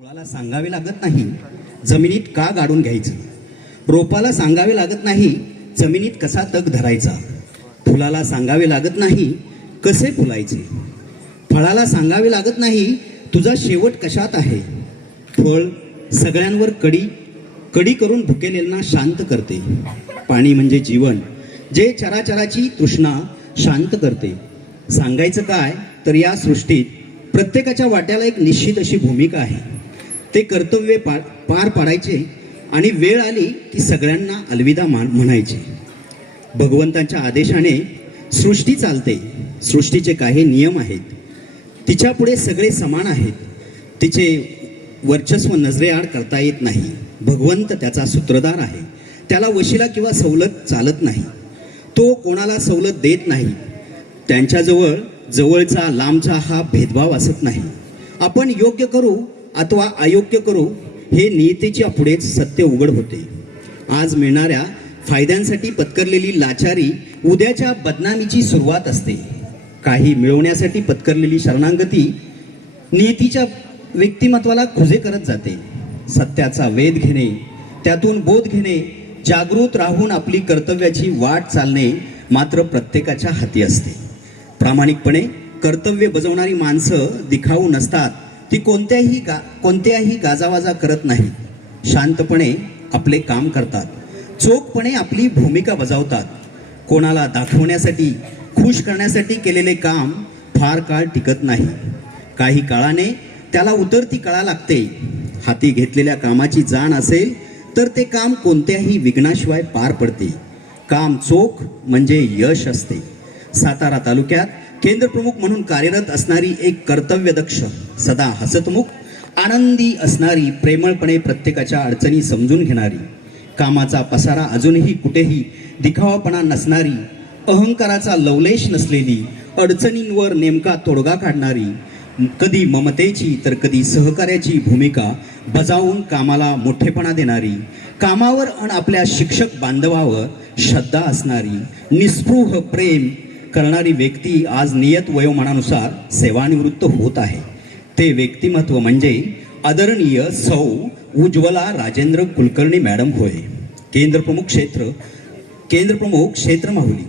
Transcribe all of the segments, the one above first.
मुळाला सांगावे लागत नाही जमिनीत का गाडून घ्यायचं? रोपाला सांगावे लागत नाही जमिनीत कसा तग धरायचा? फुलाला सांगावे लागत नाही कसे फुलायचे? फळाला सांगावे लागत नाही तुझा शेवट कशात आहे? फळ सगळ्यांवर कडी कडी करून भुकेलेल्यांना शांत करते. पाणी म्हणजे जीवन जे चराचराची तृष्णा शांत करते. सांगायचं काय तर या सृष्टीत प्रत्येकाच्या वाट्याला एक निश्चित अशी भूमिका आहे. ते कर्तव्य पा पार पाडायचे आणि वेळ आली की सगळ्यांना अलविदा मान म्हणायचे. भगवंतांच्या आदेशाने सृष्टी चालते. सृष्टीचे काही नियम आहेत. तिच्यापुढे सगळे समान आहेत. तिचे वर्चस्व नजरेआड करता येत नाही. भगवंत त्याचा सूत्रधार आहे. त्याला वशिला किंवा सवलत चालत नाही. तो कोणाला सवलत देत नाही. त्यांच्याजवळ जवळचा लांबचा हा भेदभाव असत नाही. आपण योग्य करू अथवा अयोग्य करू हे नियतीच्या पुढेच सत्य उघड होते. आज मिळणाऱ्या फायद्यांसाठी पत्करलेली लाचारी उद्याच्या बदनामीची सुरुवात असते. काही मिळवण्यासाठी पत्करलेली शरणांगती नियतीच्या व्यक्तिमत्वाला खुजे करत जाते. सत्याचा वेध घेणे त्यातून बोध घेणे जागृत राहून आपली कर्तव्याची वाट चालणे मात्र प्रत्येकाच्या हाती असते. प्रामाणिकपणे कर्तव्य बजावणारी माणसं दिखाऊ नसतात ती कोणत्याही गा कोणत्याही गाजावाजा करत नाही. शांतपणे आपले काम करतात. चोखपणे आपली भूमिका बजावतात. कोणाला दाखवण्यासाठी खुश करण्यासाठी केलेले काम फार काळ टिकत नाही. काही काळाने त्याला उतरती कळा लागते. हाती घेतलेल्या कामाची जाण असेल तर ते काम कोणत्याही विघ्नाशिवाय पार पडते. काम चोख म्हणजे यश असते. सातारा तालुक्यात केंद्रप्रमुख म्हणून कार्यरत असणारी एक कर्तव्यदक्ष सदा हसतमुख आनंदी असणारी प्रेमळपणे प्रत्येकाच्या अडचणी समजून घेणारी कामाचा पसारा अजूनही कुठेही दिखावापणा नसणारी अहंकाराचा लवलेश नसलेली अडचणींवर नेमका तोडगा काढणारी कधी ममतेची तर कधी सहकार्याची भूमिका बजावून कामाला मोठेपणा देणारी कामावर आणि आपल्या शिक्षक बांधवावर श्रद्धा असणारी निस्पृह प्रेम करणारी व्यक्ती आज नियत वयोमानानुसार सेवानिवृत्त होत आहे. ते व्यक्तिमत्व म्हणजे आदरणीय सौ उज्ज्वला राजेंद्र कुलकर्णी मॅडम होय. केंद्रप्रमुख क्षेत्र केंद्रप्रमुख क्षेत्र माहुली.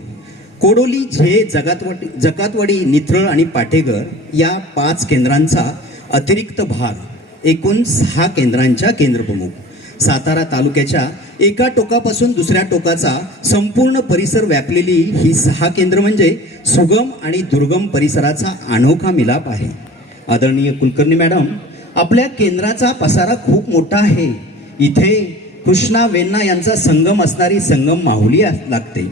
कोडोली झे जगातवाडी जकातवाडी नित्रळ आणि पाटेघर या पाच केंद्रांचा अतिरिक्त भार एकूण सहा केंद्रांच्या केंद्रप्रमुख सातारा तालुक्याच्या एका टोकापासून दुसऱ्या टोकाचा संपूर्ण परिसर व्यापलेली ही सहा केंद्र म्हणजे सुगम आणि दुर्गम परिसराचा अनोखा मिलाप आहे. आदरणीय कुलकर्णी मॅडम आपल्या केंद्राचा पसारा खूप मोठा आहे. इथे कृष्णा वेन्ना यांचा संगम असणारी संगम माहुली लागते.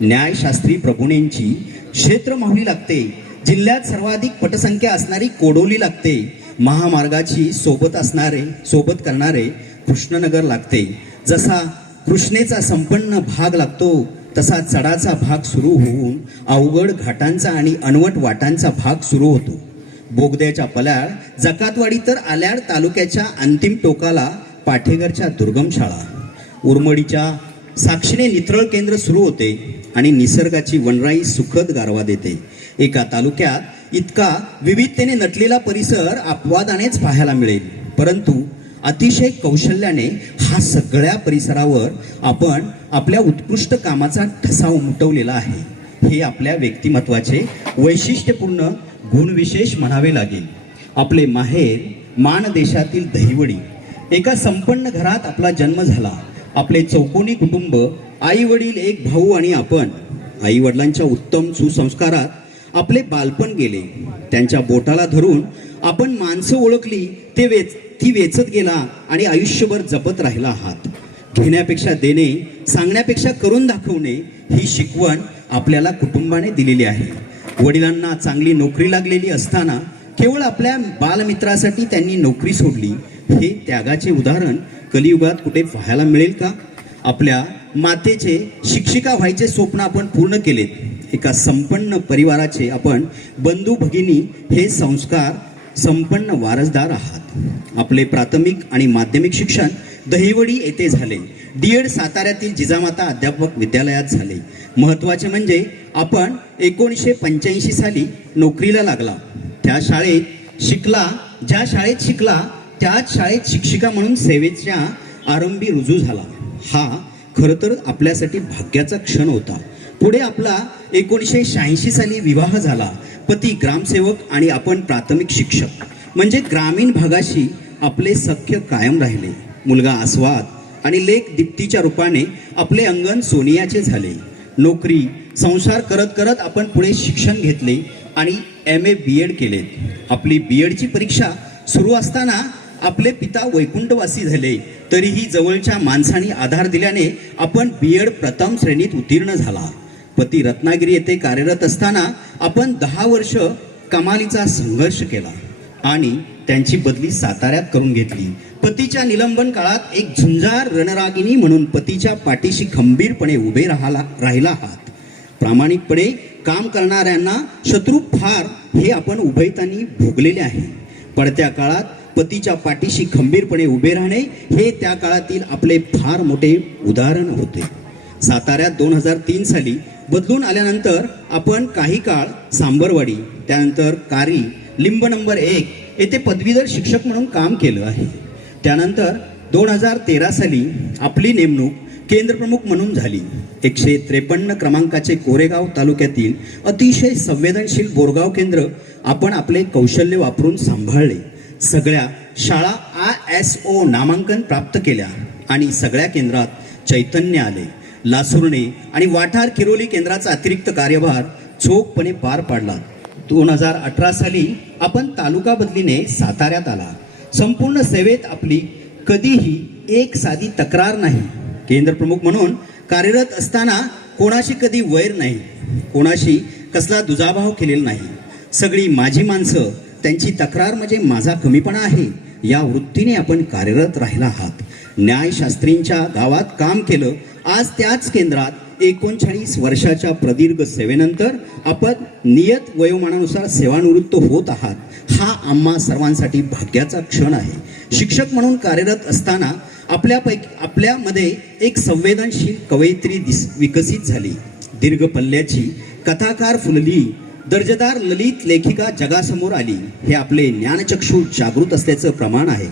न्यायशास्त्री प्रभुणेंची क्षेत्र माहुली लागते. जिल्ह्यात सर्वाधिक पटसंख्या असणारी कोडोली लागते. महामार्गाची सोबत असणारे सोबत करणारे कृष्णनगर लागते. जसा कृष्णेचा संपन्न भाग लागतो तसा चढाचा भाग सुरू होऊन अवघड घाटांचा आणि अनवट वाटांचा भाग सुरू होतो. बोगद्याच्या पल्याड जकातवाडी तर आल्याड तालुक्याच्या अंतिम टोकाला पाठेघरच्या दुर्गम शाळा. उरमडीच्या साक्षीने नित्रळ केंद्र सुरू होते आणि निसर्गाची वनराई सुखद गारवा देते. एका तालुक्यात इतका विविधतेने नटलेला परिसर अपवादानेच पाहायला मिळेल. परंतु अतिशय कौशल्याने हा सगळ्या परिसरावर आपण आपल्या उत्कृष्ट कामाचा ठसा उमटवलेला आहे. हे आपल्या व्यक्तिमत्वाचे वैशिष्ट्यपूर्ण गुणविशेष म्हणावे लागेल. आपले माहेर मान देशातील दहिवडी. एका संपन्न घरात आपला जन्म झाला. आपले चौकोनी कुटुंब आई वडील एक भाऊ आणि आपण. आई वडिलांच्या उत्तम सुसंस्कारात आपले बालपण गेले. त्यांच्या बोटाला धरून आपण माणसं ओळखली ते वेच ती वेचत गेला आणि आयुष्यभर जपत राहिला आहात. घेण्यापेक्षा देणे सांगण्यापेक्षा करून दाखवणे ही शिकवण आपल्याला कुटुंबाने दिलेली आहे. वडिलांना चांगली नोकरी लागलेली असताना केवळ आपल्या बालमित्रासाठी त्यांनी नोकरी सोडली. हे त्यागाचे उदाहरण कलियुगात कुठे पाहायला मिळेल का? आपल्या मातेचे शिक्षिका व्हायचे स्वप्न आपण पूर्ण केलेत. एका संपन्न परिवाराचे आपण बंधू भगिनी हे संस्कार संपन्न वारसदार आहात. आपले प्राथमिक आणि माध्यमिक शिक्षण दहिवडी येथे झाले. डी एड साताऱ्यातील जिजामाता अध्यापक विद्यालयात झाले. महत्त्वाचे म्हणजे आपण एकोणीसशे पंच्याऐंशी साली नोकरीला लागला. त्या शाळेत शिकला ज्या शाळेत शिकला त्याच शाळेत शिक्षिका म्हणून सेवेच्या आरंभी रुजू झाला. हा खरं तर आपल्यासाठी भाग्याचा क्षण होता. पुढे आपला एकोणीसशे शहाऐंशी साली विवाह झाला. पती ग्रामसेवक आणि आपण प्राथमिक शिक्षक. म्हणजे ग्रामीण भागाशी आपले सख्य कायम राहिले. मुलगा आस्वाद आणि लेख दीप्तीच्या रूपाने आपले अंगण सोनियाचे झाले. नोकरी संसार करत करत आपण पुढे शिक्षण घेतले आणि एम ए बी एड केले आपली बी एडची परीक्षा सुरू असताना आपले पिता वैकुंठवासी झाले. तरीही जवळच्या माणसांनी आधार दिल्याने आपण बी एड प्रथम श्रेणीत उत्तीर्ण झाला. पती रत्नागिरी येथे कार्यरत असताना आपण दहा वर्ष कमालीचा संघर्ष केला आणि त्यांची बदली साताऱ्यात करून घेतली. पतीच्या निलंबन काळात एक झुंजार रणरागिनी म्हणून पतीच्या पाठीशी खंबीरपणे उभे राहायला राहिला आहात प्रामाणिकपणे काम करणाऱ्यांना शत्रू फार हे आपण उभयतांनी भोगलेले आहे. पडत्या काळात पतीच्या पाठीशी खंबीरपणे उभे राहणे हे त्या काळातील आपले फार मोठे उदाहरण होते. साताऱ्यात दोन हजार तीन साली बदलून आल्यानंतर आपण काही काळ सांबरवाडी त्यानंतर कारी लिंब नंबर एक येथे पदवीधर शिक्षक म्हणून काम केलं आहे. त्यानंतर दोन हजार तेरा साली आपली नेमणूक केंद्रप्रमुख म्हणून झाली. एकशे त्रेपन्न क्रमांकाचे कोरेगाव तालुक्यातील अतिशय संवेदनशील बोरगाव केंद्र आपण आपले कौशल्य वापरून सांभाळले. सगळ्या शाळा आय एस ओ नामांकन प्राप्त केल्या आणि सगळ्या केंद्रात चैतन्य आले. लासुर्णे आणि वाठार किरोली केंद्राचा अतिरिक्त कार्यभार चोखपणे पार पाडला. दोन हजार अठरा साली आपण तालुका बदलीने साताऱ्यात आला. संपूर्ण सेवेत आपली कधीही एक साधी तक्रार नाही. केंद्रप्रमुख म्हणून कार्यरत असताना कोणाशी कधी वैर नाही. कोणाशी कसला दुजाभाव केलेला नाही. सगळी माझी माणसं त्यांची तक्रार म्हणजे माझा कमीपणा आहे. या वृत्तीने आपण कार्यरत राहिला आहात. न्यायशास्त्रींच्या गावात काम केलं. आज त्याच केंद्रात एकोणचाळीस वर्षाच्या प्रदीर्घ सेवेनंतर आपण नियत वयोमानानुसार सेवानिवृत्त होत आहात. हा आम्हा सर्वांसाठी भाग्याचा क्षण आहे. शिक्षक म्हणून कार्यरत असताना आपल्यापैकी आपल्यामध्ये एक संवेदनशील कवयित्री दिस विकसित झाली. दीर्घ पल्ल्याची कथाकार फुलली. दर्जेदार ललित लेखिका जगासमोर आली हे आपले ज्ञानचक्षु जागृत असल्याचं प्रमाण आहे.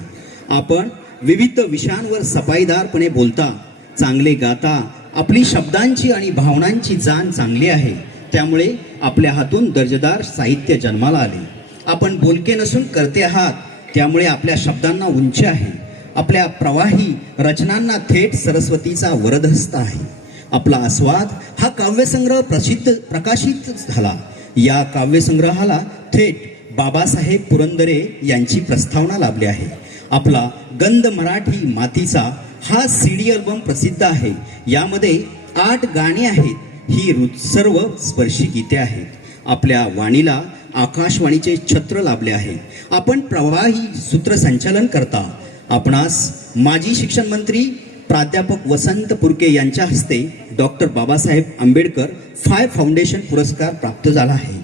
आपण विविध विषयांवर सफाईदारपणे बोलता चांगले गाता आपली शब्दांची आणि भावनांची जाण चांगली आहे. त्यामुळे आपल्या हातून दर्जेदार साहित्य जन्माला आले. आपण बोलके नसून करते आहात त्यामुळे आपल्या शब्दांना उंची आहे. आपल्या प्रवाही रचनांना थेट सरस्वतीचा वरदहस्त आहे. आपला आस्वाद हा काव्यसंग्रह प्रसिद्ध प्रकाशित झाला. या काव्यसंग्रहाला थेट बाबासाहेब पुरंदरे यांची प्रस्तावना लाभली आहे. आपला गंध मराठी मातीचा हा सी डी अल्बम प्रसिद्ध आहे. यामध्ये आठ गाणी आहेत. ही रु सर्व स्पर्शी गीते आहेत. आपल्या वाणीला आकाशवाणीचे छत्र लाभले आहे. आपण प्रवाही सूत्रसंचालन करता. आपणास माजी शिक्षण मंत्री प्राध्यापक वसंत पुरके यांच्या हस्ते डॉक्टर बाबासाहेब आंबेडकर फाय फाउंडेशन पुरस्कार प्राप्त झाला आहे.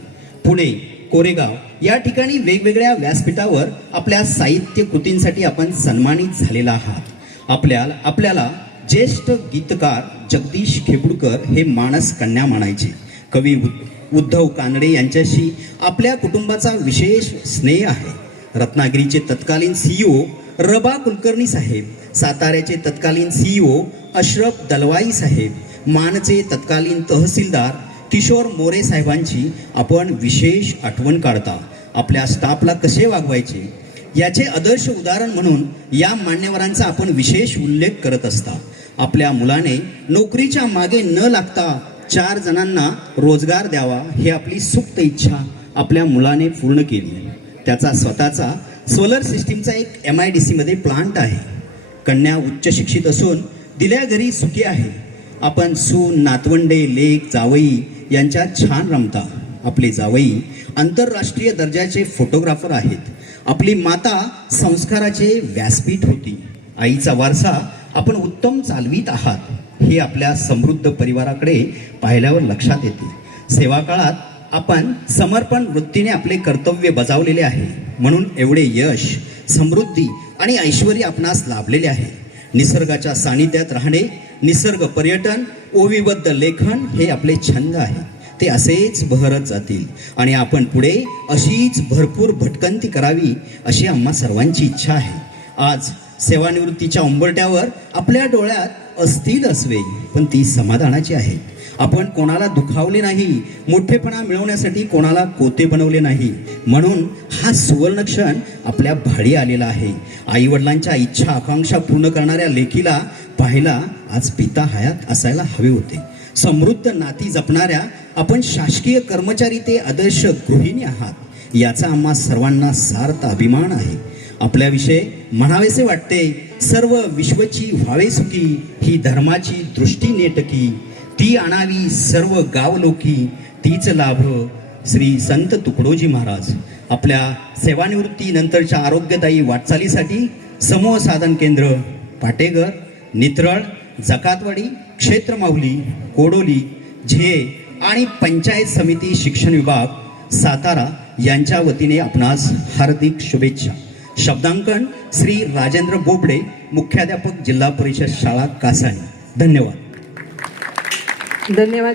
पुणे कोरेगाव या ठिकाणी वेगवेगळ्या व्यासपीठावर आपल्या साहित्य कृतींसाठी आपण सन्मानित झालेला आहात. आपल्याला आपल्याला ज्येष्ठ गीतकार जगदीश खेपुडकर हे मानस कन्या म्हणायचे. कवी उद- उद्धव कानडे यांच्याशी आपल्या कुटुंबाचा विशेष स्नेह आहे. रत्नागिरीचे तत्कालीन सीईओ रबा कुलकर्णी साहेब साताऱ्याचे तत्कालीन सीईओ अशरफ दलवाई साहेब मानचे तत्कालीन तहसीलदार किशोर मोरे साहेबांची आपण विशेष आठवण काढता. आपल्या स्टाफला कसे वागवायचे? याचे आदर्श उदाहरण म्हणून या मान्यवरांचा आपण विशेष उल्लेख करत असता. आपल्या मुलाने नोकरीच्या मागे न लागता चार जणांना रोजगार द्यावा ही आपली सुप्त इच्छा आपल्या मुलाने पूर्ण केली त्याचा स्वतःचा सोलर सिस्टीमचा एक एम आय डी सीमध्ये प्लांट आहे. कन्या उच्च शिक्षित असून दिल्या घरी सुखी आहे. आपण सून नातवंडे लेक जावई यांच्या छान रमता. आपले जावई आंतरराष्ट्रीय दर्जाचे फोटोग्राफर आहेत. आपली माता संस्काराचे व्यासपीठ होती. आईचा वारसा आपण उत्तम चालवीत आहात हे आपल्या समृद्ध परिवाराकडे पाहिल्यावर लक्षात येते. सेवा काळात आपण समर्पण वृत्तीने आपले कर्तव्य बजावलेले आहे. म्हणून एवढे यश समृद्धी आणि ऐश्वर आपणास लाभलेले आहे. निसर्गाच्या सानिध्यात राहणे निसर्ग पर्यटन ओवीबद्ध लेखन हे आपले छंद आहे. ते असेच बहरत जातील. आणि आपण पुढे अशीच भरपूर भटकंती करावी अशी आम्हा सर्वांची इच्छा आहे. आज सेवानिवृत्तीच्या उंबरट्यावर आपल्या डोळ्यात असतील असवे पण ती समाधानाची आहे. आपण कोणाला दुखावले नाही मोठेपणा मिळवण्यासाठी कोणाला कोते बनवले नाही. म्हणून हा सुवर्ण क्षण आपल्या भाडी आलेला आहे. आई वडिलांच्या इच्छा आकांक्षा पूर्ण करणाऱ्या लेखीला पाहायला आज पिता हयात असायला हवे होते. समृद्ध नाती जपणाऱ्या आपण शासकीय कर्मचारी ते आदर्श गृहिणी आहात. याचा आम्हा सर्वांना सार्थ अभिमान आहे. आपल्याविषयी म्हणावेसे वाटते सर्व विश्वची व्हावे सुखी ही धर्माची दृष्टी नेटकी. ती आणावी सर्व गावलोकी तीच लाभ श्री संत तुकडोजी महाराज. आपल्या सेवानिवृत्तीनंतरच्या आरोग्यदायी वाटचालीसाठी समूह साधन केंद्र पाटेघर नित्रळ जकातवाडी क्षेत्र माहुली कोडोली झे आणि पंचायत समिती शिक्षण विभाग सातारा यांच्या वतीने आपणास हार्दिक शुभेच्छा. शब्दांकन श्री राजेंद्र बोबडे मुख्याध्यापक जिल्हा परिषद शाळा कासाणी धन्यवाद. धन्यवाद.